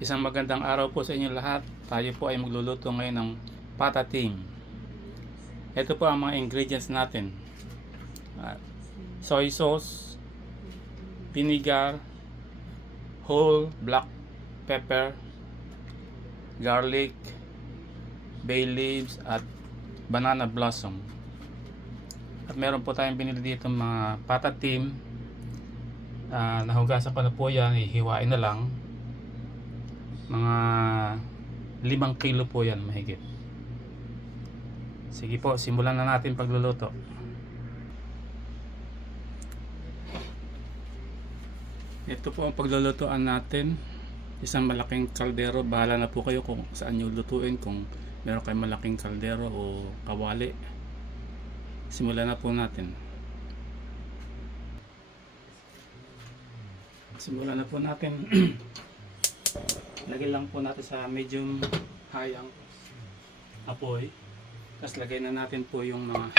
Isang magandang araw po sa inyo lahat. Tayo po ay magluluto ngayon ng patatim. Ito po ang mga ingredients natin. Soy sauce, vinegar, whole black pepper, garlic, bay leaves at banana blossom. At meron po tayong binili dito mga patatim. Nahugasan ko na po yan, ihiwain na lang. Mga 5 kilo po yan mahigit. Sige po, simulan na natin pagluluto. Ito po ang paglulutoan natin. Isang malaking kaldero. Bahala na po kayo kung saan nyo lutuin. Kung meron kayong malaking kaldero o kawali. Simulan na po natin. Simulan na po natin. Lagay lang po natin sa medium high ang apoy. Tapos lagay na natin po yung mga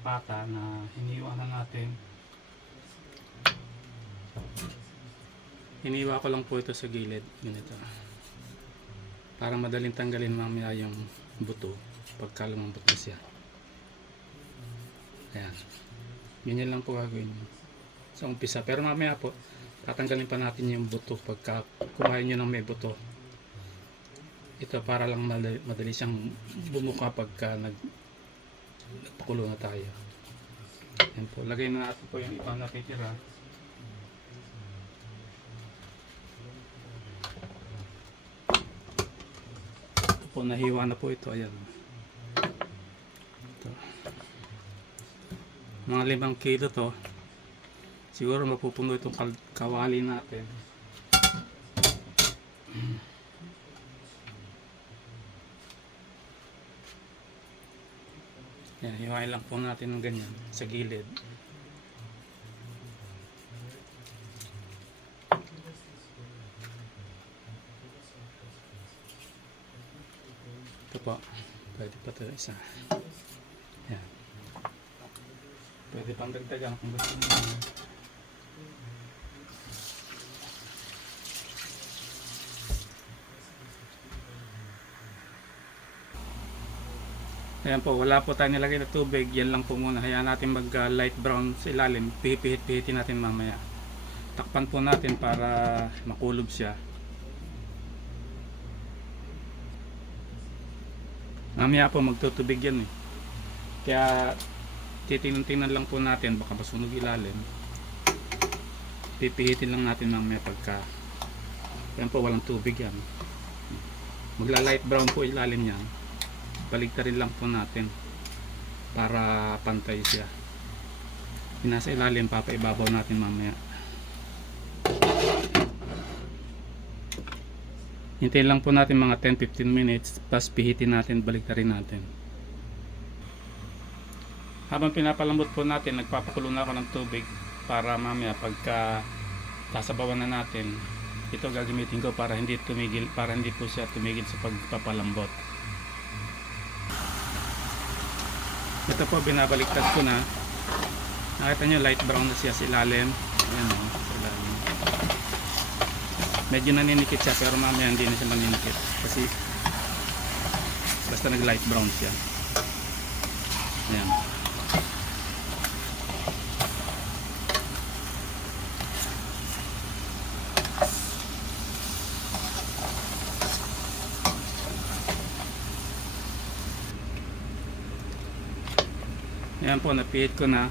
pata na hiniwa na natin. Hiniwa ko lang po ito sa gilid. Ganito. Para madaling tanggalin mamaya yung buto. Pagka lumambot na siya. Ayan. Ganyan lang po gagawin sa umpisa. Pero mamaya po, tatanggalin pa natin yung buto pagka kumain nyo ng may buto. Ito para lang madali siyang bumuka pagka nagpakulo na tayo. Yan po. Lagay na natin po yung ibang natitira. Ito po, nahiwa na po ito. Ayan. Ito. Mga 5 kilo to. Siguro mapupuno itong kawali natin. Yan, hiwain lang po natin ng ganyan sa gilid. Ito po. Pwede pa ito isa. Yan. Pwede pang dagdagan kung gusto nyo. Ayan po, wala po tayo nilagay na tubig. Yan lang po muna. Hayaan natin mag light brown sa ilalim. Pihit-pihitin natin mamaya. Takpan po natin para makulob siya. Mamaya po magtutubig yan eh. Kaya titingnan lang po natin. Baka masunog ilalim. Pipihitin lang natin mamaya pagka. Ayan po, walang tubig yan. Magla light brown po ilalim yan. Baligtarin lang po natin para pantay siya. Yung nasa ilalim papaibabaw natin mamaya. Hintayin lang po natin mga 10-15 minutes, tapos pihitin natin, baligtarin natin. Habang pinapalambot po natin, nagpapakulo na ako ng tubig para mamaya pagka sasabawan na natin, ito gagamitin ko para hindi tumigil, para hindi po siya tumigil sa pagpapalambot. Ito po, binabaliktad ko na. Nakita nyo, light brown na siya sa ilalim. Ayan o, sa ilalim. Medyo naninikit siya, pero mamaya hindi na siya maninikit. Kasi, basta nag light brown siya. Ayan. Ayan po, napihit ko na.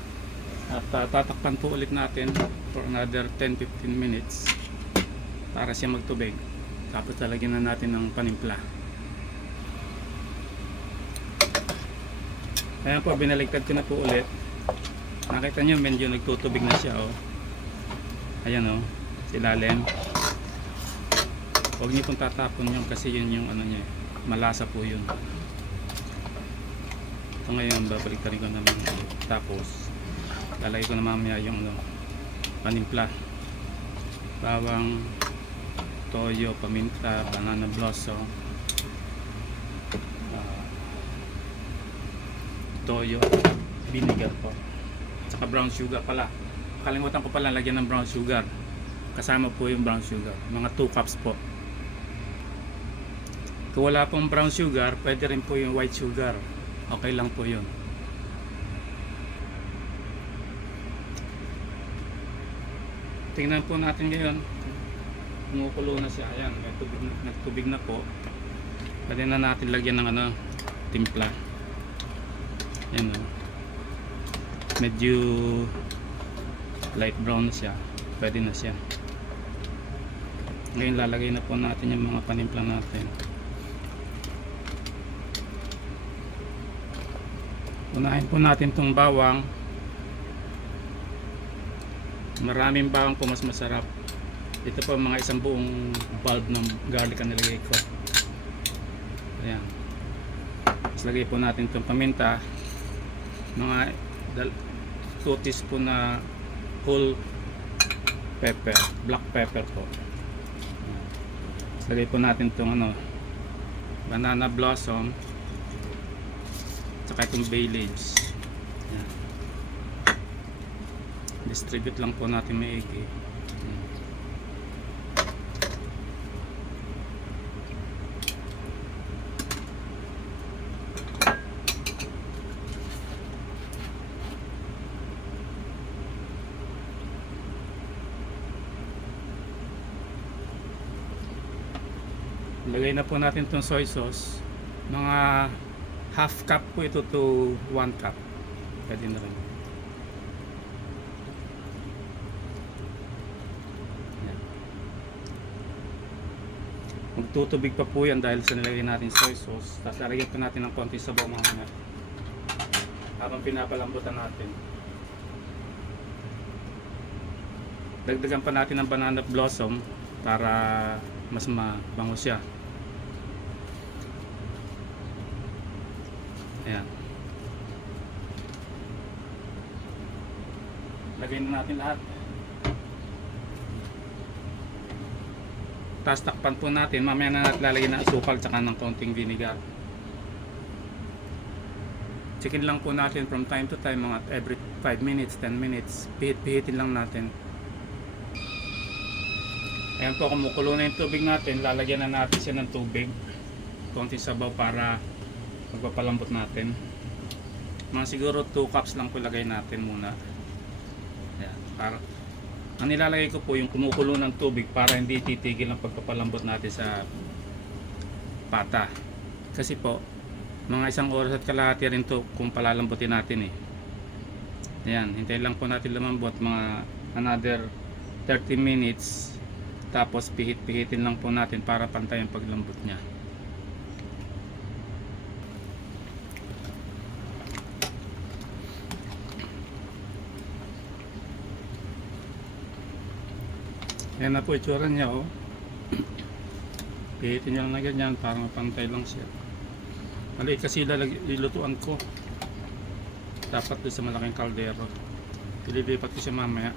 At tatakpan po ulit natin for another 10-15 minutes para siya magtubig. Tapos lalagyan na natin ng panimpla. Ayan po, binaligtad ko na po ulit. Nakita nyo, medyo nagtutubig na siya. Oh. Ayan o, silalim. Huwag nyo pong tatapon yun kasi yun yung ano niya, malasa po yun. So ngayon babalik ko naman, tapos lalagay ko na mamaya yung panimpla, bawang, toyo, paminta, banana blossom, toyo, vinegar po, saka brown sugar pala. Kalimutan ko pala lagyan ng brown sugar. Kasama po yung brown sugar, mga 2 cups po. Kung wala pong brown sugar, pwede rin po yung white sugar. Okay lang po yun. Tingnan po natin ngayon. Kumukulo na siya. Ayan, may tubig, nagtubig na po. Pwede na natin lagyan ng timpla. Ayan o. Medyo light brown na siya. Pwede na siya. Ngayon lalagay na po natin yung mga panimpla natin. Unahin po natin itong bawang. Maraming bawang po mas masarap. Ito po mga isang buong bulb ng garlic ang nilagay ko. Ayan. Tapos lagay po natin itong paminta. Mga 2 teaspoon na whole pepper, black pepper po. Tapos lagay po natin itong banana blossom. Saka itong bay leaves. Ayan. Distribute lang po natin maigi. Lagay na po natin itong soy sauce. Mga half cup po ito to 1 cup. Pwede na rin. Ayan. Magtutubig pa po yan dahil sa nilagay natin soy sauce. Tapos lalagyan pa natin ng konti sabaw mga habang pinapalambutan natin. Dagdagan pa natin ng banana blossom para mas mabango siya. Ayan. Lagay na natin lahat. Tapos takpan po natin. Mamaya na natin lalagyan ng asukal tsaka ng konting vinegar. Chicken lang po natin from time to time, mga every 5 minutes, 10 minutes. Pihit-pihitin lang natin. Ayan po, kumukulo na yung tubig natin. Lalagyan na natin siya ng tubig. Konting sabaw para magpapalambot natin. Mga siguro 2 cups lang po lagay natin muna. Ayan, para ang nilalagay ko po yung kumukulo ng tubig para hindi titigil ang pagpapalambot natin sa pata. Kasi po mga 1 oras at kalahati rin to kung palalambutin natin eh. Ayan, hintayin lang po natin lumambot mga another 30 minutes. Tapos pihit-pihitin lang po natin para pantay ang paglambot niya. Ayan na po itsura niya oh. Pihitin niya lang na ganyan para mapantay lang siya. Maliit kasi lilutuan ko. Dapat doon sa malaking kaldero. Ililipat ko siya mamaya.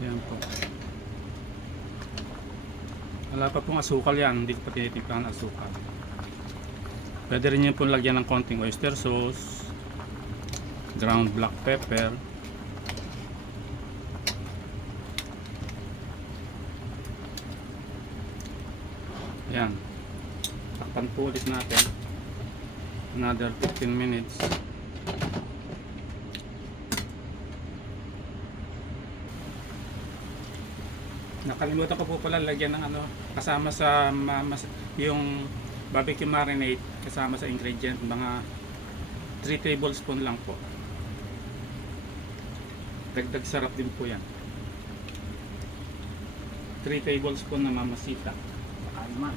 Ayan po. Wala pa pong asukal yan. Hindi ko pa tinitimplahan asukal. Pwede rin yun pong lagyan ng konting oyster sauce, ground black pepper. Ayan. Takpan po ulit natin. Another 15 minutes. Nakalimutan ko po pala lagyan ng kasama sa yung barbecue marinade kasama sa ingredient, mga 3 tablespoon lang po. Dagdag sarap din po yan. 3 tablespoon na mamasita. Saka naman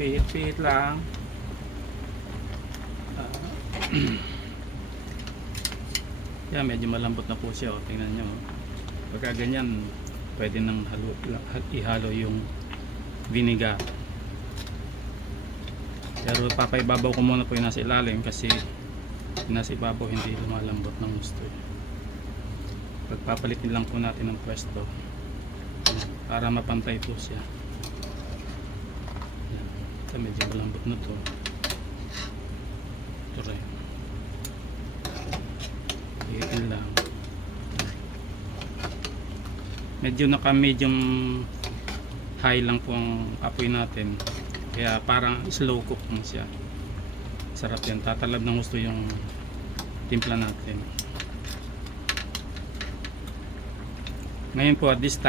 Pihit-pihit lang. Ah, yan, medyo malambot na po siya. O, tingnan nyo. Pagka ganyan, pwede nang ihalo yung vinegar. Pero papaibabaw ko muna po yung nasa ilalim kasi yung nasa ibabaw hindi lumalambot ng gusto. Pagpapalitin lang po natin ng pwesto para mapantay po siya. Yan. Ito medyo malambot na to. Ito rin. Iitin lang. Medyo naka-medium high lang po ang apoy natin. Kaya parang slow cook mo siya. Sarap yan. Tatalab ng gusto yung timpla natin. Ngayon po at this time